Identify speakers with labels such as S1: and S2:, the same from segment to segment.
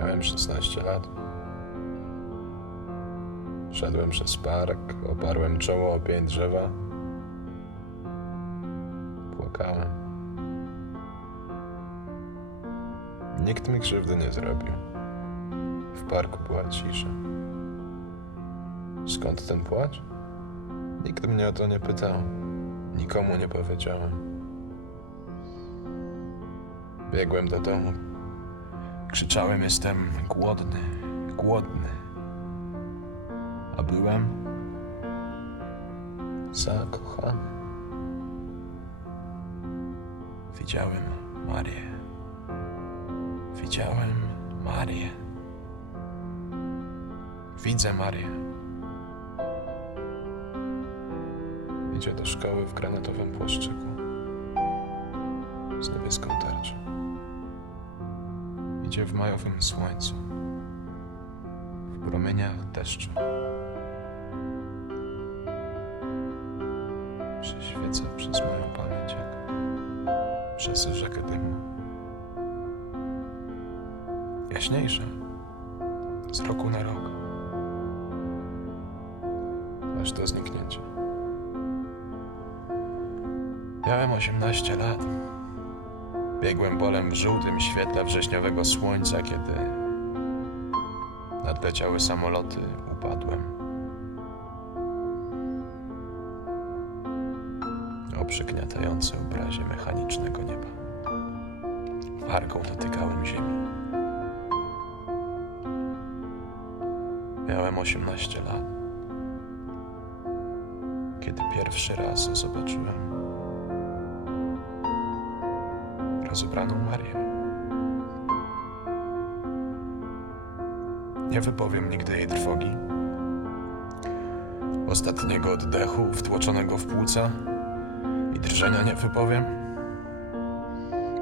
S1: Miałem 16 lat. Szedłem przez park, oparłem czoło o pień drzewa. Płakałem. Nikt mi krzywdy nie zrobił. W parku była cisza. Skąd ten płacz? Nikt mnie o to nie pytał. Nikomu nie powiedziałem. Biegłem do domu. Krzyczałem: Jestem głodny, głodny. A byłem zakochany. Widziałem Marię. Widziałem Marię. Widzę Marię. Idzie do szkoły w granatowym płaszczyku z niebieską tarczą. Idzie w majowym słońcu, w promieniach deszczu. Prześwieca przez moją pamięć jak przez rzekę dymu. Jaśniejsza z roku na rok, aż do zniknięcia. Miałem 18 lat. Biegłem polem w żółtym świetle wrześniowego słońca, kiedy nadleciały samoloty, upadłem. O przygniatającej obrazie mechanicznego nieba. Wargą dotykałem ziemi. Miałem 18 lat, kiedy pierwszy raz zobaczyłem rozebraną Marię. Nie wypowiem nigdy jej trwogi, ostatniego oddechu wtłoczonego w płuca i drżenia nie wypowiem,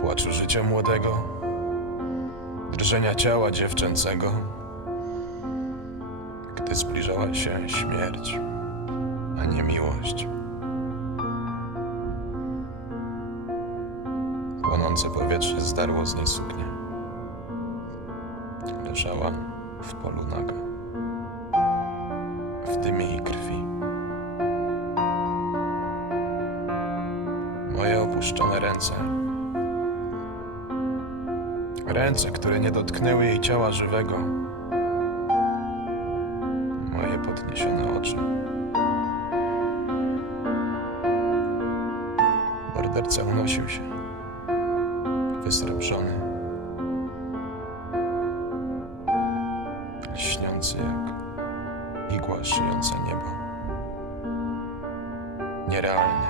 S1: płaczu życia młodego, drżenia ciała dziewczęcego, gdy zbliżała się śmierć, a nie miłość. Płonące powietrze zdarło z niej suknię. Leżała w polu naga. W dymie jej krwi. Moje opuszczone ręce. Ręce, które nie dotknęły jej ciała żywego. Moje podniesione oczy. Morderca unosił się wysrebrzony, lśniący jak igła szyjąca niebo. Nierealny,